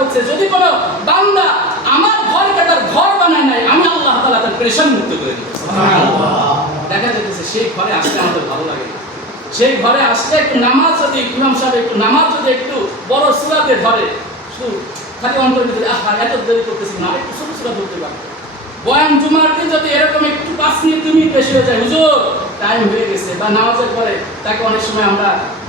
করছে, যদি কোনো বান্দা আমার ঘরকে তার ঘর বানায় নাই, আমি আল্লাহ তাআলা তার পেরেশানি মুক্ত করে দেব। সুবহানাল্লাহ। দেখা যাচ্ছে সেই ঘরে আসতে আমাদের ভালো লাগে না। সেই ঘরে আসলে একটু নামাজ যদি ইমাম সাহেব একটু নামাজ যদি একটু বড় সূরাতে ধরে, শুধু খালি অন্তর ভিতরে আহা এত দেরি করতেছি না, একটু ছোট সূরা ধরতে পারবে। বয়ান জুমার দিন যদি এরকম একটু 5 মিনিট 2 মিনিট বেশি হয়ে যায়, হুজুর টাইম হয়ে গেছে, বা নামাজের পরে তাকে অনেক সময় আমরা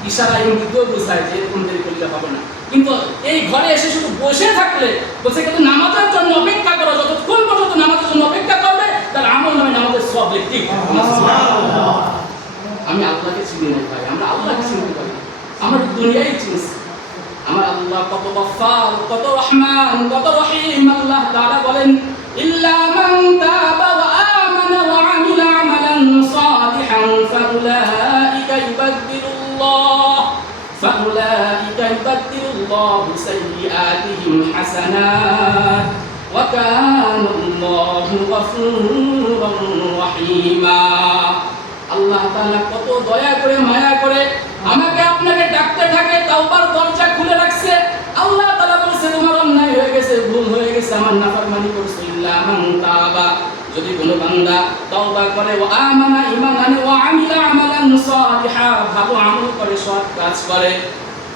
ইশারা ইঙ্গিত দিয়ে বুঝাই যে এরকম দেরি করলে হবে না। কিন্তু এই ঘরে এসে শুধু বসে থাকলে বসে কিন্তু নামাজের জন্য অপেক্ষা করো, যতক্ষণ পর্যন্ত নামাজের জন্য অপেক্ষা করবে তার আমল নামে নামাজের সওয়াব লিখতেই হবে। আমি আল্লাহকে চিনি না ভাই, আমরা আল্লাহকে চিনতে পারি, আমরা দুনিয়াই চিনছি। আমার আল্লাহ কত গফফার, কত রহমান, কত রহিম। আল্লাহ তাআলা বলেন ইল্লা মান তাবা ওয়া আমানা ওয়া আমিলা আমালান সালিহান ফাউলাইকা ইউবাদদিলুল্লাহু সাইয়্যাতিহিম হাসানাত ওয়া কানা আল্লাহু গফুরুর রহিমা। আল্লাহ তাআলা কত দয়া করে মায়া করে আমাকে আপনাকে ডাকতে থাকে, তাওবার দরজা খুলে রাখছে। আল্লাহ তাআলা বলেছে তোমার অন্যায় হয়ে গেছে, ভুল হয়ে গেছে, আমার নাফরমানি করছো, ইল্লা মান তাবা, যদি কোনো বান্দা তওবা করে, ওয়া আমানা ঈমান আনে, ওয়া আমিলা আমালান সালিহা, ভালো আমল করে, সৎ কাজ করে,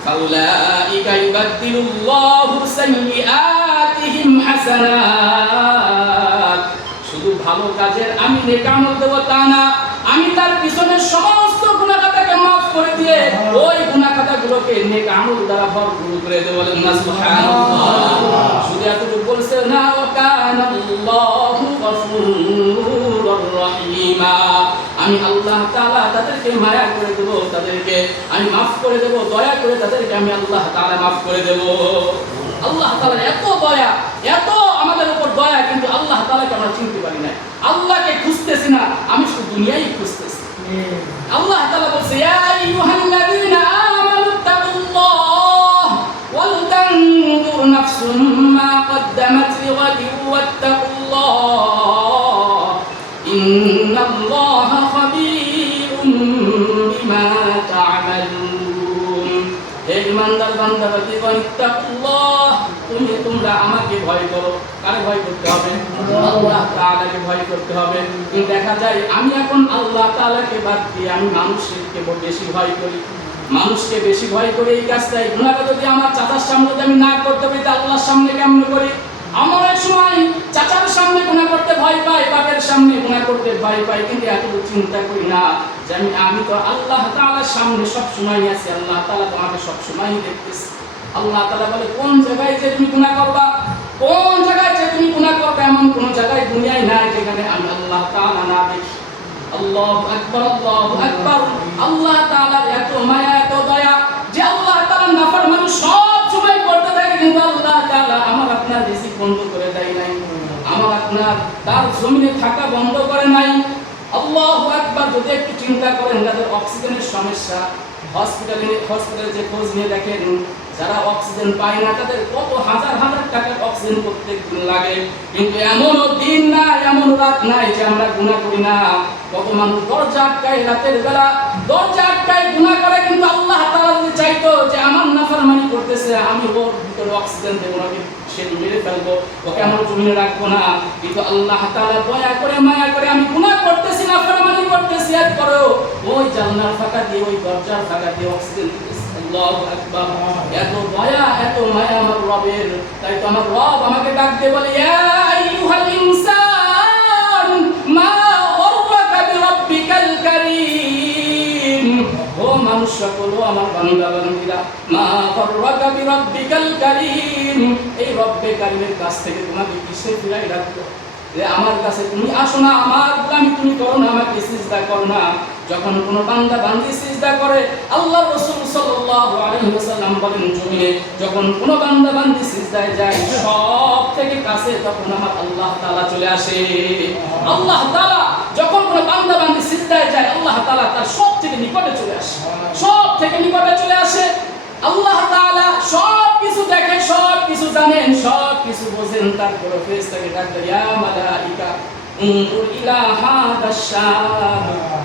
ফাউলাইকা ইউবাদদিলুল্লাহু সাইয়্যাতিহিম হাসানাত। শুধু ভালো কাজের আমি নেক আমল দেব তা না, আমি তার পিছনের সমস্ত গুনাহ খাতাকে মাফ করে দিয়ে ওই গুনাহ খাতাগুলোকে নেক আমল দ্বারা ভরপুর করে দেব। বলেন না সুবহানাল্লাহ। শুধু এতটুকু বলছে না, ওয়া কানা আল্লাহু গফুরুর রহিমা, আমি আল্লাহ তাআলা তাদেরকে মায়া করে দেব, তাদেরকে আমি মাফ করে দেব, দয়া করে তাদেরকে আমি আল্লাহ তাআলা মাফ করে দেব। আল্লাহ তাআলার এত দয়া, এত আমাদের উপর দয়া, কিন্তু আল্লাহ তাআলাকে আমরা চিনতে পারি না, আল্লাহকে খুঁজতেছি না, আমি শুধু দুনিয়াই খুঁজতেছি। আল্লাহ তাআলা বলছে ইয়া আইয়ুহাল্লাযীনা আমানু তাকুল্লাহ ওয়াল তানজুর নাফসুম মা কদ্দামাত লিগাদিন ওয়াত্তাকুল্লাহ ইন্নাল্লাহা খাবীরুম বিমা তা'মালুন। হে ঈমানদার বান্দাগণ, ইত্তাকুল্লাহ, তোমরা আমাকে ভয় করো। কারে ভয় করতে হবে? আল্লাহ তাআলাকে ভয় করতে হবে। কিন্তু দেখা যায় আমি এখন আল্লাহ তাআলাকে বাদ দিয়ে আমি মানুষকে বেশি ভয় করি, মানুষকে বেশি ভয় করি। এই কাজটাই গুনাহটা যদি আমার চাচার সামনে আমি না করতে পারি, আল্লাহর সামনে কেমন করি? আমার এক সময় চাচার সামনে গুনাহ করতে ভয় পাই, বাপের সামনে গুনাহ করতে ভয় পাই, কিন্তু এতটুকু চিন্তা করি না যে আমি তো আল্লাহ তাআলার সামনে সব সময় আছি, আল্লাহ তাআলা তো আমাকে সব সময় দেখতেছে। আল্লাহ তাআলা বলে কোন জায়গায় যে তুমি গুনাহ করবা, কোন জায়গায় যে তুমি গুনাহ করবে, এমন কোন জায়গায় দুনিয়ায় নাই যেখানে আমি আল্লাহ তাআলা না দেখি। আল্লাহু আকবার, আল্লাহু আকবার। আল্লাহ তাআলার এত মায়া, এত দয়া যে আল্লাহ তাআলা নাফরমানি সব সময় করতে থাকে, কিন্তু আল্লাহ তাআলা আমার আপনার রিজিক বন্ধ করে দেয় নাই, আমার আপনার তার জমিনে থাকা বন্ধ করে নাই। আল্লাহু আকবার। যদি একটু চিন্তা করেন যাদের অক্সিজেনের সমস্যা, হসপিটালে যে খোঁজ নিয়ে দেখেন, যারা অক্সিজেন পায় না তাদের কত হাজার হাজার টাকার অক্সিজেন প্রত্যেক দিন লাগে, কিন্তু এমনও দিন না, এমন রাত নাই যে আমরা গুনাহ করি না। কত মানুষ দরজা আটকায়, রাতের বেলা দরজা আটকায় গুনাহ করে, কিন্তু আল্লাহ তাআলা যদি চাইতো যে আমার নাফরমানি করতেছে, আমি ওর ভিতরে অক্সিজেন দেব না, সে মেরে ফেলবো, ওকে আমার জমিনে রাখবো না। কিন্তু আল্লাহ তাআলা দয়া করে মায়া করে, আমি গুনাহ করতেছি, নাফরমানি করতেছি, এরপরেও ওই জানলার ফাঁকা দিয়ে, ওই দরজার ফাঁকা দিয়ে অক্সিজেন দিতেছে। আল্লাহু আকবার। এত দয়া, এত মায়া আমার রবের। তাই তো আমার রব আমাকে ডাক দিয়ে বলে ইয়া আইয়ুহাল ইনসান মা গররাকা বিরাব্বিকাল কারীম। ও মানুষ সকল, ও আমার বান্দা বান্দীরা, মা গররাকা বিরাব্বিকাল কারীম, এই রব্বে কারীমের কাছ থেকে তোমাকে কিসে ফিরাই রাখবো? যে আমার কাছে তুমি আসো না, আমার গোলামি তুমি করো না, আমাকে সিজদা করো না। যখন কোনো বান্দা বান্দি সিজদা করে, আল্লাহ রাসূল সাল্লাল্লাহু আলাইহি ওয়াসাল্লাম বলেন জমিনে যখন কোনো বান্দা বান্দি সিজদায় যায়, সব থেকে কাছে তখন আমার আল্লাহ তাআলা চলে আসে। আল্লাহ তাআলা যখন কোনো বান্দা বান্দি সিজদায় যায়, আল্লাহ তাআলা তার সব থেকে নিকটে চলে আসে, সব থেকে নিকটে চলে আসে। আল্লাহ তাআলা সব কিছু দেখেন, সব কিছু জানেন, সব কিছু বোঝেন। তারপরে ফেরেশতাকে ডাক দেয় ইয়া মালাইকা উনজুর ইলা হাদাশ শাব।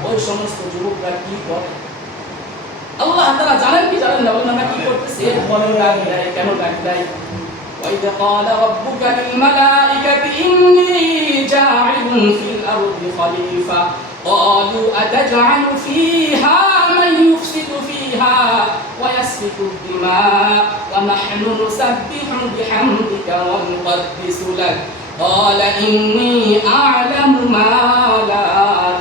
ওই সমস্ত যুবকরা কি করে আল্লাহ তাআলা জানেন কি জানেন না? বলেন না কি করতেছে, বলেন ডাক দেয়, কেন ডাক দেয়? وإذ قال ربك للملائكة إني جاعل في الأرض خليفة قالوا أتجعل فيها من يفسد فيها ويسفك الدماء ونحن نسبح بحمدك ونقدس لك قال إني أعلم ما لا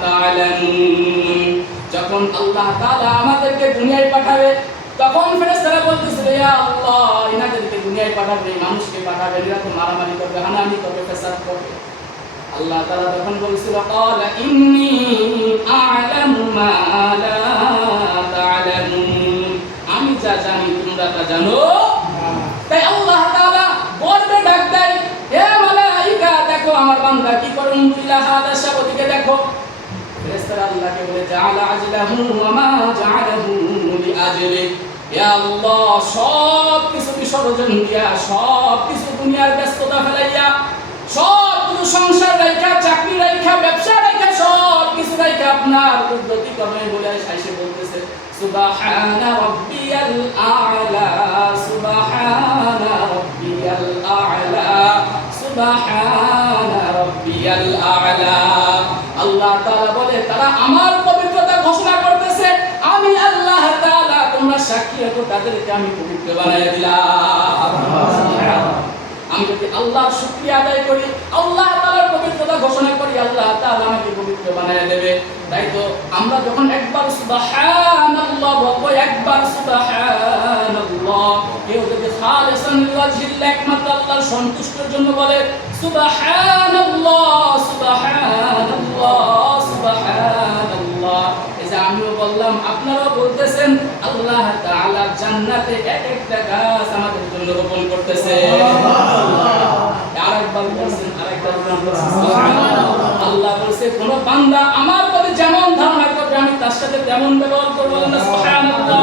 تعلمون যখন আল্লাহ তাআলা আমাদেরকে দুনিয়ায় পাঠাবে তখন ফেরেশতারা বলতেছিল ইয়া আল্লাহ ইনাদেরকে দুনিয়ায় পাঠাবে মানুষকে পাঠাবে এরা তো মারামারি করবে হানাহানি করবে ফেসাদ করবে আল্লাহ তাআলা তখন বলছিল ক্বালা ইন্নী আ'লামু মা লা তা'লামুন আমি যা জানি তোমরা তা জানো তাই আল্লাহ তাআলা বলবে ডাক দেয় হে মালায়েকা দেখো আমার বান্দা কি করে উনজিলা হাদা শাবদিকে দেখো ফেরেশতারা আল্লাহকে বলে জাআলা আজলাহু ওয়া মা জাআলাহু লিআজলি ইয়া আল্লাহ সব কিছু বিসর্জন দিয়া সব কিছু দুনিয়ার ব্যস্ততা ফেলাইয়া সব কিছু সংসার রাখা চাকরি রাখা ব্যবসা রাখা সব কিছু রাখা আপনার উন্নতি করবে বলে আয়েশা বলতেছে সুবহানা রাব্বিয়াল আ'লা সুবহানা রাব্বিয়াল আ'লা সুবহানা রাব্বিয়াল আ'লা আল্লাহ তাআলা বলে তারা আমার পবিত্রতা ঘোষণা করতেছে আমি আল্লাহ তাআলা তোমরা সাক্ষী রাখো তাদেরকে আমি পবিত্র বানায়া দিলাম আমি যদি আল্লাহর শুকরিয়া আদায় করি আল্লাহ তাআলার পবিত্রতা ঘোষণা করি আল্লাহ তাআলা আমাকে পবিত্র বানায়া দেবে তাই তো আমরা যখন একবার সুবহানাল্লাহ বলবো একবার সুবহানাল্লাহ কেউ যদি খালিসান লিওয়াজহিল্লাহ একমাত্র আল্লাহর সন্তুষ্টির জন্য বলে সুবহানাল্লাহ সুবহানাল্লাহ সুবহানাল্লাহ এই যে আমিও বললাম আপনারাও বলতেছেন আল্লাহ তাআলা জান্নাতে এক একটা গাছ আমাদের জন্য রোপণ করতেছে আরেকবার বলছেন আরেকবার বলছেন সুবহানাল্লাহ আল্লাহ বলছে কোন বান্দা আমার প্রতি যেমন ধারণা করবে আমি তার সাথে তেমন ব্যবহার করব না সুবহানাল্লাহ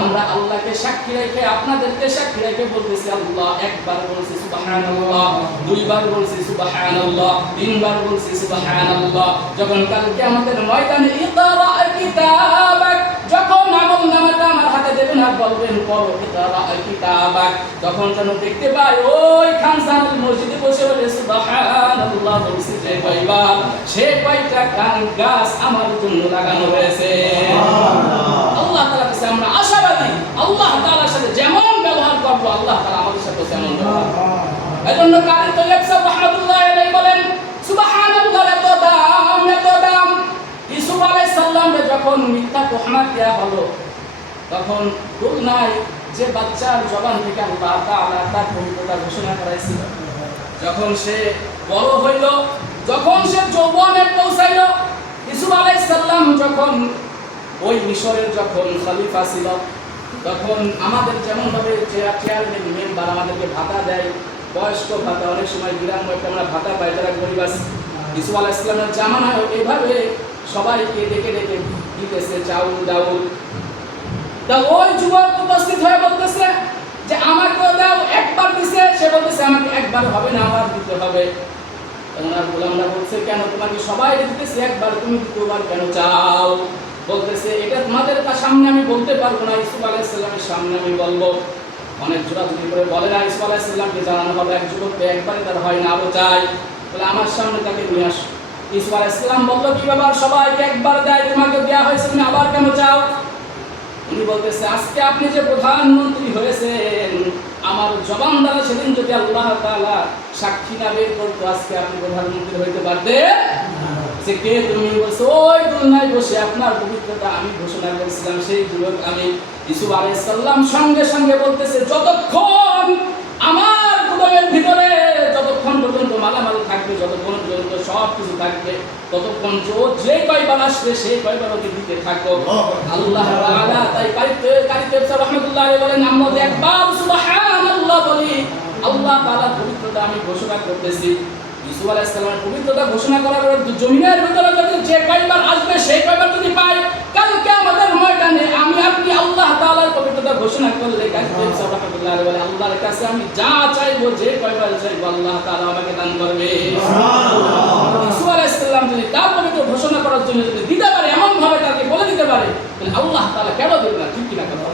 আমরা আল্লাহকে সাক্ষী রেখে আপনাদেরকে সাক্ষী রেখে বলতেছি আল্লাহ একবার বলছি সুবহানাল্লাহ দুইবার বলছি সুবহানাল্লাহ তিনবার বলছি সুবহানাল্লাহ যখন কালকে আমাদের ময়দানে ইকরা কিতাবাক যখন আমলনামাটা আমার হাতে দেবেন আর বলবেন পড়ো ইকরা কিতাবাক তখন যেন দেখতে পাই ওই খানসানুল মসজিদে বসে বলে সুবহানাল্লাহ বলছি যে কয়বার সে কয়টা গাছ আমার জন্য লাগানো হয়েছে আল্লাহ তাআলার কাছে আমরা আশাবাদী আল্লাহ তাআলার সাথে যেমন ব্যবহার করব আল্লাহ তাআলা আমাদের সাথে তেমন ব্যবহার করবে এজন্য কারি তৈয়ব সাহেব রাহমাতুল্লাহ আলাইহি বলেন সুবহানাল্লাহ এত দাম ইউসুফ আলাইহিস সালামকে যখন মিথ্যা তুহমাত দেয়া হলো তখন ভুল নাই যে বাচ্চার জবান থেকে আল্লাহ তাআলা তার পবিত্রতা ঘোষণা করাইছিল যখন সে বড় হইল যখন সে যৌবনে পৌঁছাইল ইউসুফ আলাইহিস সালাম যখন ওই মিশরের যখন খলিফা ছিল তখন আমাদের যেমন ভাবে চেয়ারম্যান মেম্বার আমাদেরকে ভাতা দেয় বয়স্ক ভাতা অনেক সময় গ্রামে আমরা ভাতা পাই যারা গরিব আছে ইউসুফ আলাইহিস সালামের জামানায় এইভাবে সবাইকে ডেকে ডেকে দিতেছে চাউল ডাউল তা ওই যুবক উপস্থিত হয়ে বলতেছে যে আমাকেও দাও একবার দিছে সে বলতেছে আমাকে একবার হবে না আবার দিতে হবে ওনার গোলামরা বলছে কেন তোমাকে সবাই দিতেছে একবার তুমি দ্বিতীয়বার কেন চাও বলতেছে এটা তোমাদের সামনে আমি বলতে পারবো না ইউসুফ আলাইহিস সালামের সামনে আমি বলবো অনেক জোরাজুরি করে বলে না ইউসুফ আলাইহিস সালামকে জানানো হবে এক যুবককে একবারে তার হয় না আরো চাই বলে আমার সামনে তাকে নিয়ে আস ইউসুফ আলাইহিস সালাম বলল কি ব্যাপার সবাইকে একবার দেয় তোমাকে দেয়া হয়েছে তুমি আবার কেন চাও উনি বলতেছে আজকে আপনি যে প্রধানমন্ত্রী হয়েছেন আমার জবান দ্বারা সেদিন যদি আল্লাহ তাআলা সাক্ষী না বের করতো আজকে আপনি প্রধানমন্ত্রী হইতে পারতেন যে কে তুমি বলছো ওই দুনিয়ায় বসে আপনার পবিত্রতা আমি ঘোষণা করেছিলাম সেই যুবক আমি ইউসুফ আলাইহিস সালাম সঙ্গে সঙ্গে বলতেছে যতক্ষণ আমার গুদামের ভিতরে যতক্ষণ পর্যন্ত মালামাল থাকবে যতক্ষণ পর্যন্ত সব কিছু থাকবে ততক্ষণ যে কয়বার আসবে সেই কয়বার ওকে দিতে থাকো আল্লাহ তাআলা তাই কারিতে রাহমাতুল্লাহ আলাইহি বলেন আমরা একবার সুবহানাল্লাহ বলি আল্লাহ তাআলার পবিত্রতা আমি ঘোষণা করতেছি ইউসুফ আলাইহিস সালামের পবিত্রতা ঘোষণা করার পর জমিনের ভিতরে যদি যে কয়বার আসবে সেই কয়বার যদি পাই কালকে আমাদের ময়দানে আমি আপনি আল্লাহ তাআলার পবিত্রতা ঘোষণা করলে কালকে রাহমাতুল্লাহ আলাইহি বলে আল্লাহর কাছে আমি যা চাইবো যে কয়বার চাইবো আল্লাহ তাআলা আমাকে দান করবে সুবহানাল্লাহ ইউসুফ আলাইহিস সালাম যদি তার পবিত্র ঘোষণা করার জন্য যদি দিতে পারে এমন ভাবে তাকে বলে দিতে পারে, তাহলে আল্লাহ তাআলা কেন দেবে না? ঠিক কিনা কথা?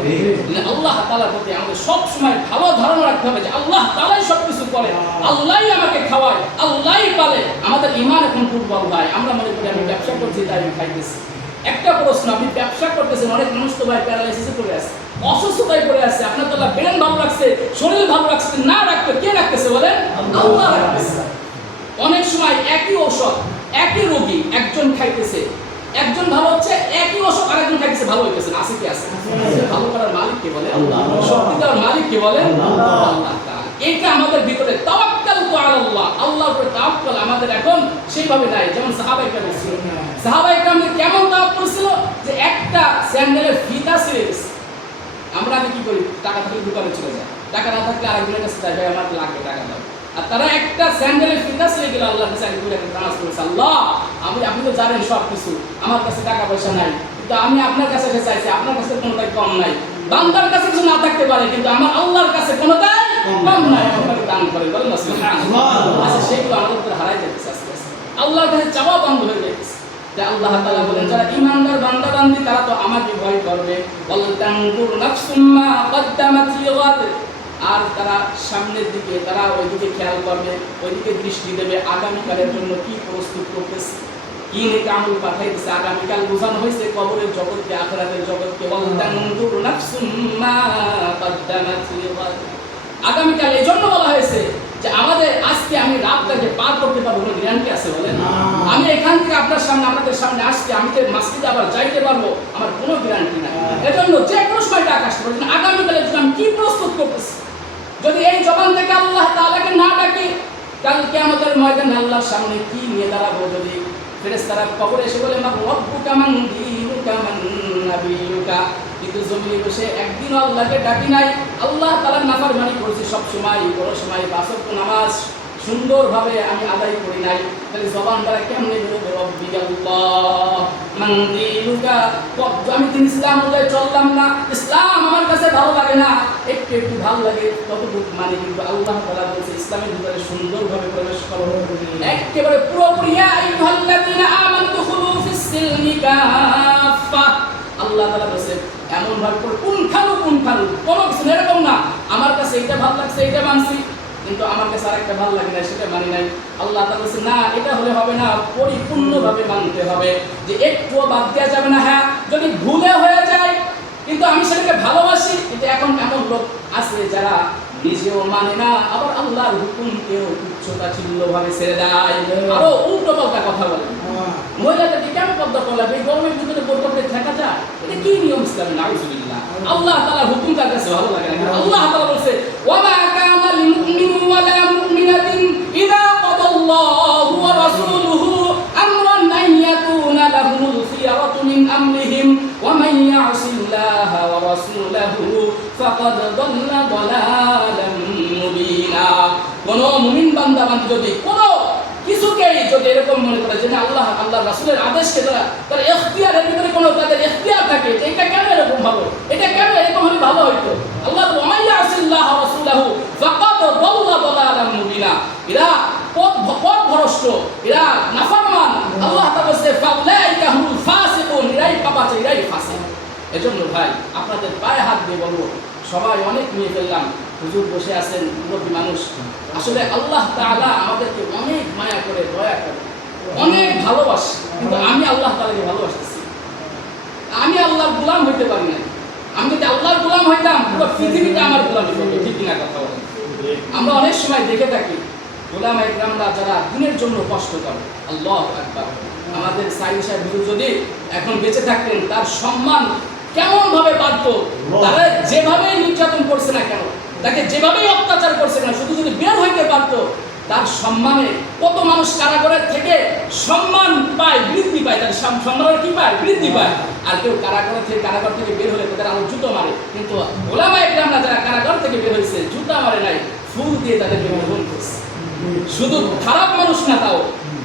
আল্লাহ তাআলার প্রতি আমাদের সব সময় ভালো ধারণা রাখতে হবে যে আল্লাহ তাআলাই সবকিছু করে, আল্লাহই আমাকে খাওয়ায়, আল্লাহই পালে। আমাদের ঈমান এখন দুর্বল ভাই, আমরা মনে করি আমি ব্যবসা করছি তাই আমি খাইতেছি। একটা প্রশ্ন, আপনি ব্যবসা করতেছেন, অনেক মানুষ তো ভাই প্যারালাইসিসে পড়ে আছে, অসুস্থতায় পড়ে আছে, আপনার তো ব্রেন ভালো রাখছে, শরীর ভালো রাখছে, না রাখতে কে রাখতেছে বলেন? আল্লাহ রাখতেছে। অনেক সময় একই ঔষধ, একই রোগী, একজন খাইতেছে, একজন ভালো হচ্ছে, একই ওষুধ আরেকজন খাইতেছে ভালো হইতেছে না, আছে কি আছে? ভালো করার মালিক কে বলে? আল্লাহ। শক্তি দেওয়ার মালিক কে বলে? আল্লাহ তাআলা। এইটা আমাদের ভিতরে তাওয়াক্কাল তু আলাল্লাহ, আল্লাহর উপরে তাওয়াক্কুল আমাদের এখন সেইভাবে নাই যেমন সাহাবায়ে কেরাম ছিল। সাহাবায়ে কেরামদের কেমন তাওয়াক্কুল ছিল যে একটা স্যান্ডেলের ফিতা ছিঁড়ে গেছে, আমরা আগে কি করি? টাকা থাকলে দোকানে চলে যায়, টাকা না থাকলে আরেকজনের কাছে যাই, ভাই আমার লাগবে টাকা দাও। আর তারা একটা স্যান্ডেলের ফিতা ছিঁড়ে গেল, আল্লাহর কাছে এক দুই নামাজ পড়েছে, আল্লাহ আপনি তো জানেন সব কিছু, আমার কাছে টাকা পয়সা নাই, কিন্তু আমি আপনার কাছে এসে চাইছি, আপনার কাছে কোনোটাই কম নাই। বান্দার কাছে কিছু না থাকতে পারে, কিন্তু আমার আল্লাহর কাছে কোনোটাই কম নাই, আমাকে দান করে বলেন না সুবহানাল্লাহ। আচ্ছা সেইগুলো আমাদের উপরে হারাই যাচ্ছে আস্তে আস্তে, আল্লাহর কাছে চাওয়া বন্ধ হয়ে যাচ্ছে। যে আল্লাহ তাআলা বলেন যারা ঈমানদার বান্দা বান্দি তারা তো আমাকে ভয় করবে, ওয়াল তানজুর নাফসুম মা কদ্দামাত লিগাদ, আর তারা সামনের দিকে, তারা ওইদিকে খেয়াল করবে, ওইদিকে দৃষ্টি দেবে, আগামীকালের জন্য কি প্রস্তুত করতেছে, কি নেক আমল পাঠাইতেছে। আগামীকাল বোঝানো হয়েছে কবরের জগৎকে, আখিরাতের জগৎকে। ওয়াল তানজুর নাফসুম মা কদ্দামাত লিগাদ, আগামীকাল এই জন্য বলা হয়েছে যে আমাদের আজকে আমি রাতটাকে পার করতে পারবো কোনো গ্যারান্টি আছে বলেন? আমি এখান থেকে আপনার সামনে, আপনাদের সামনে আসছি, আমি যে মসজিদে আবার যাইতে পারবো আমার কোনো গ্যারান্টি নাই। এজন্য যে কোনো সময় ডাক আসতে পারে, আগামীকালের জন্য আমি কি প্রস্তুত করতেছি। যদি এই জবান থেকে আল্লাহ তাআলাকে না ডাকি, কাল কিয়ামতের ময়দানে আল্লাহর সামনে কি নিয়ে দাঁড়াবো? যদি ফেরেশতারা কবরে এসে বলে মা রব্বুকা মান দীনুকা মান নাবিয়ুকা, কিন্তু জমিনে বসে একদিন আল্লাহকে ডাকি নাই, আল্লাহ তাআলার নাফরমানি করছি সব সময়, বড় সময় পাঁচ ওয়াক্ত নামাজ সুন্দরভাবে আমি আদায় করি নাই, তাহলে জবান দ্বারা কেমনে বলবো রব্বি আল্লাহ মান দীনুকা, আমি দিন ইসলাম অনুযায়ী চললাম না, ইসলাম আমার কাছে ভালো লাগে না, একটু একটু ভালো লাগে ততটুকু মানে, কিন্তু আল্লাহ তাআলা বলেছে ইসলামের ভিতরে সুন্দরভাবে প্রবেশ করো, একেবারে পুরোপুরি। ইয়া আইয়ুহাল্লাযীনা আমানু দুখুলু ফিস সিলমি কাফা, আল্লাহ তাআলা বলেছে এমন ভাবে পুঙ্খানু কোনো কিছু এরকম না আমার কাছে এইটা ভালো লাগছে এইটা মানছি, কিন্তু আমার কাছে আরেকটা ভালো লাগে না সেটা মানি নাই। আল্লাহ তাআলা বলেছে না, এটা হলে হবে না, পরিপূর্ণভাবে মানতে হবে, যে একটুও বাদ দেওয়া যাবে না। হ্যাঁ যদি ভুলে হয়ে যায় কিন্তু আমি সেটাকে ভালোবাসি, কিন্তু এখন এমন লোক আছে যারা নিজেও মানে না, আবার আল্লাহর হুকুমকেও তুচ্ছতাচ্ছিল্যভাবে ছেড়ে দেয়, আরো উল্টো পাল্টা কথা বলে। মহিলাদেরকে কেন পর্দা করলাম? এই গরমের ভিতরে পর্দা করে থাকা যায়? এটা কি নিয়ম ইসলামে? নাউযুবিল্লাহ। আল্লাহ তাআলার হুকুম তার কাছে ভালো লাগে না। আল্লাহ তাআলা বলেছে ওয়ামা কানা লিল-মুমিনিন ওয়ালা মুমিনাতিন ইযা কাদাল্লাহু ওয়া রাসূলুহু আমরান আন ইয়াকুনা লাহুমুল খিয়ারাতু মিন আমরিহিম ওয়া মান ইয়াসিল্লাহা ওয়া রাসূলাহু ফাকাদ দাল্লা দালালাম মুবিনা। কোন মুমিন বান্দা বান্দী যদি কোনো কিছুকেই যদি এরকম মনে করে যে আল্লাহ রাসূলের আদেশকে তার ইখতিয়ারের ভিতরে কোনো তাদের ইখতিয়ার থাকে যে এটা কেন এরকম ভালো, এটা কেন এরকম হলে ভালো হইতো, আল্লাহ ওয়া মান ইয়াসিল্লাহা ওয়া রাসূলাহু ফাকাদ দাল্লা দালালাম মুবিনা, এরা পথভ্রষ্ট, এরা নাফরমান। আল্লাহ তাআলা বলেছে ফাউলাইকা হুমুল ফাসিকুন, এরাই পাপাচারী, এরাই ফাসিক। এজন্য ভাই আপনাদের পায়ে হাত দিয়ে বলবো, সবাই অনেক নিয়ে ফেললাম, হুজুর বসে আছেন মুরব্বী মানুষ, আসলে আল্লাহ তাআলা আমাদেরকে অনেক মায়া করে, দয়া করে, অনেক ভালোবাসে, কিন্তু আমি আল্লাহ তাআলাকে ভালোবাসতেছি। আমি আল্লাহর গোলাম হইতে পারি না। আমি যদি আল্লাহর গোলাম হইতাম পুরো পৃথিবীটা আমার গোলাম হতো, ঠিক কিনা কথা বলেন? আমরা অনেক সময় দেখে থাকি গোলামে ইকরামরা যারা দিনের জন্য কষ্ট করে, আল্লাহু আকবার। আমাদের সাইদ সাহেব হুজুর যদি এখন বেঁচে থাকতেন তার সম্মান কেমন ভাবে বাড়ত, তারা যেভাবে নির্যাতন করছে না কেন, তাকে যেভাবেই অত্যাচার করছে না, শুধু যদি বের হইতে পারতো তার সম্মানে কত মানুষ কারাগারের থেকে সম্মান পায়, বৃদ্ধি পায়, তার সম্মানের কি পায়, বৃদ্ধি পায়। আর কেউ কারাগার থেকে বের হলে তাদের আরো জুতো মারে, কিন্তু ওলামায়ে কেরামরা যারা কারাগার থেকে বের হয়েছে জুতা মারে নাই, ফুল দিয়ে তাদেরকে গ্রহণ করছে। শুধু খারাপ মানুষ না, তাও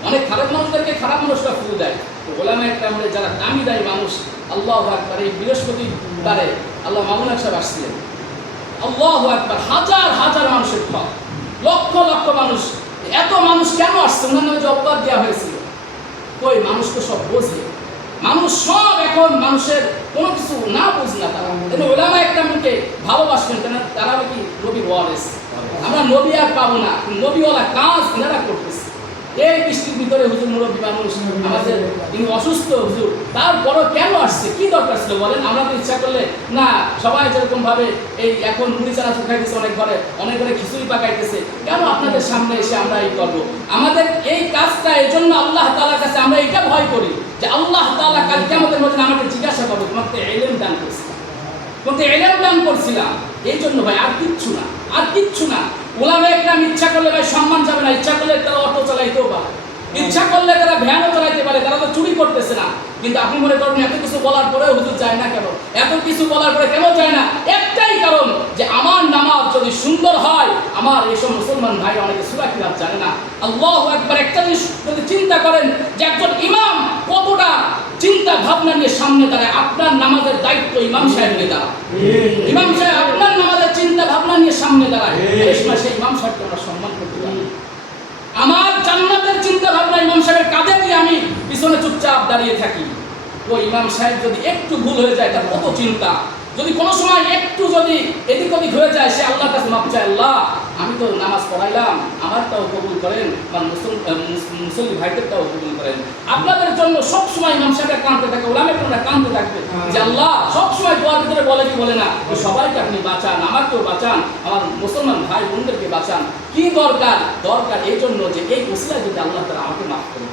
অনেক খারাপ মানুষদেরকে খারাপ মানুষরা ফুল দেয়, ওলামায়ে কেরামরা যারা দামি দায়ী মানুষ, আল্লাহু আকবার। এই বৃহস্পতিবারে আল্লাহ মামুন সাহেব আসছিলেন, আল্লাহু আকবার, হাজার হাজার মানুষের ফল, লক্ষ লক্ষ মানুষ। এত মানুষ কেন আসছে? ওনার নামে যে অপবাদ দেওয়া হয়েছিল, কই মানুষ তো সব বোঝে, মানুষ সব এখন মানুষের কোনো কিছু না বুঝ না তারা, কিন্তু ওলামা একরামকে ভালোবাসবেন কেন? তারা কি নবীর ওয়ারিস। আমরা নবী আর পাবো না, নবীওয়ালা কাজ এনারা করতেছে। এই বৃষ্টির ভিতরে হুজুর মুরব্বী মানুষ আমাদের, তিনি অসুস্থ হুজুর, তারপরও কেন আসছে? কি দরকার ছিল বলেন? আমরা তো ইচ্ছা করলে না, সবাই যেরকম ভাবে এই এখন মুড়ি চানা শুকাইতেছে, অনেক ঘরে খিচুড়ি পাকাইতেছে, কেন আপনাদের সামনে এসে আমরা এই করবো? আমাদের এই কাজটা এই জন্য আল্লাহ তাআলার কাছে আমরা এটা ভয় করি যে আল্লাহ তাআলা কাল কিয়ামতের মধ্যে আমাকে জিজ্ঞাসা করবে, তোমাকে ইলম দান করছিলাম, তোমাকে ইলম দান করছিলাম। এই জন্য ভাই আর কিচ্ছু না, আর কিচ্ছু না। ওলামা একরাম ইচ্ছা করলে ভাই সম্মান যাবে না, ইচ্ছা করলে তারা অটো চালাইতেও পারে, ইচ্ছা করলে তারা ভ্যানও চালাইতে পারে, তারা তো চুরি করতেছে না। কিন্তু আপনি মনে করেন এত কিছু বলার পরে হুজুর যায় না কেন? এত কিছু বলার পরে কেন যায় না? একটাই কারণ যে আমার নামাজ যদি সুন্দর হয়, আমার এইসব মুসলমান ভাই অনেকে সূরা কিরাত জানে না। আল্লাহু আকবার। একটা জিনিস যদি চিন্তা করেন যে একজন ইমাম কতটা চিন্তা ভাবনা নিয়ে সামনে দাঁড়ায়, আপনার নামাজের দায়িত্ব ইমাম সাহেবকে দাঁড়ায়। ইমাম সাহেব আপনার নামাজের চিন্তা ভাবনা নিয়ে সামনে দাঁড়ায়, এই সময় সেই ইমাম সাহেবকে আমরা সম্মান করতে পারি। আমার জান্নাতের চিন্তা ভাবনা ইমাম সাহেবের কাঁধে দিয়ে আমি পিছনে চুপচাপ দাঁড়িয়ে থাকি। তো ইমাম সাহেব যদি একটু ভুল হয়ে যায় তার কত চিন্তা, যদি কোনো সময় একটু যদি এদিক ওদিক হয়ে যায়, সে আল্লাহর কাছে মাপ চায়, আল্লাহ আমি তো নামাজ পড়াইলাম, আমারটাও কবুল করেন, বা মুসল্লি ভাইদেরটাও কবুল করেন। আপনাদের জন্য সব সময় ইমাম সাহেবের কাঁদতে থাকে, ওলামা একরামরা কাঁদতে থাকবে যে আল্লাহ সব সময় দোয়ার ভিতরে বলে কি বলে না, সবাইকে আপনি বাঁচান, আমাকেও বাঁচান, আমার মুসলমান ভাই বোনদেরকে বাঁচান। কি দরকার? দরকার এই জন্য যে এই ওসিলায় যদি আল্লাহ তাআলা আমাকে মাফ করে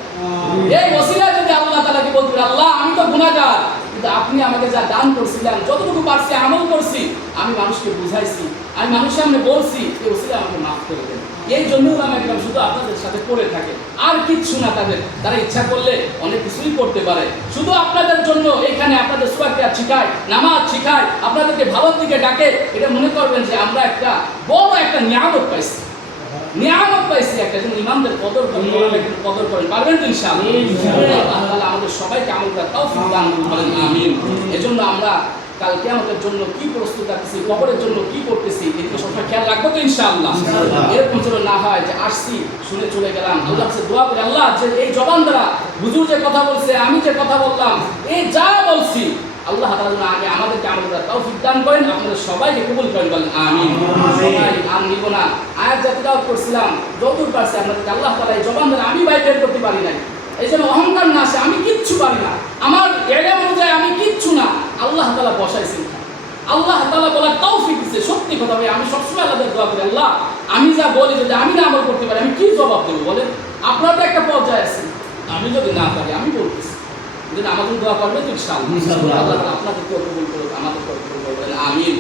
দেয়, এই ওসিলায় যদি আল্লাহ তাআলাকে বলতে, আল্লাহ আমি তো গুনাহগার, কিন্তু আপনি আমাকে যা দান করছিলেন, যতটুকু পারছি আমল করছি, আমি মানুষকে বুঝাইছি, আমি মানুষের সামনে বলছি, এই ওসিলা আমাকে মাফ করে দেন। এই জন্য ওলামা একরাম শুধু আপনাদের সাথে পড়ে থাকে, আর কিচ্ছু না। তারা ইচ্ছা করলে অনেক কিছুই করতে পারে। শুধু আপনাদের জন্য এখানে আপনাদের সূরা কিরাত শিখায়, নামাজ শিখায়, আপনাদেরকে ভালোর দিকে ডাকে। এটা মনে করবেন যে আমরা একটা বড় একটা নিয়ামত পাইছি, নিয়ামত পাইছি একটা। যেন ইমামদের কদর করেন, কদর করেন, পারবেন তো ইনশাআল্লাহ। আল্লাহ তাআলা আমাদের সবাইকে আমল করার তৌফিক দান করুন, আমিন। এজন্য আমরা কাল কিয়ামতের জন্য কি প্রস্তুত আছি, কবরের জন্য কি করতেছি, এদিকে সবসময় খেয়াল রাখবো তো ইনশাআল্লাহ। এরকম যেন না হয় যে আসছি শুনে চলে গেলাম। আল্লাহর কাছে দোয়া করি, আল্লাহ যে এই জবান দ্বারা হুজুর যে কথা বলছে, আমি যে কথা বললাম, এই যা বলছি, আল্লাহ তাআলা যেন আগে আমাদেরকে আমল করার তৌফিক দান করেন, আপনাদের সবাইকে কবুল করেন, বলেন আমিন। সবাই আর নিব না। আয়াত যা তিলাওয়াত করছিলাম, যতদূর পারছি আপনাদেরকে আল্লাহ তাআলা এই জবান দ্বারা আমি বাইর বের করতে পারি নাই, এই জন্য অহংকার না আসে, আমি কিচ্ছু পারি না, আমার ইলম অনুযায়ী আমি কিচ্ছু না, আল্লাহ তাআলা বসাইছেন। আল্লাহ তাআলা বলার তৌফিক দিয়েছে। সত্যি কথা ভাই, আমি সবসময় আল্লাহকে দোয়া করি, আল্লাহ আমি যা বলি যদি আমি না আমল করতে পারি, আমি কি জবাব দেবো বলেন? আপনার তো একটা পর্যায়ে আছে, আমি যদি না পারি, আমি বলতেছি যদি আমাদের দোয়া করবে তো ইনশাআল্লাহ আল্লাহ তাআলা আপনাদেরকে কবুল করুক, আমাদেরকে কবুল করুক, আমিন।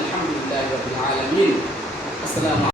আলহামদুলিল্লাহি রাব্বিল আলামিন। আসসালামু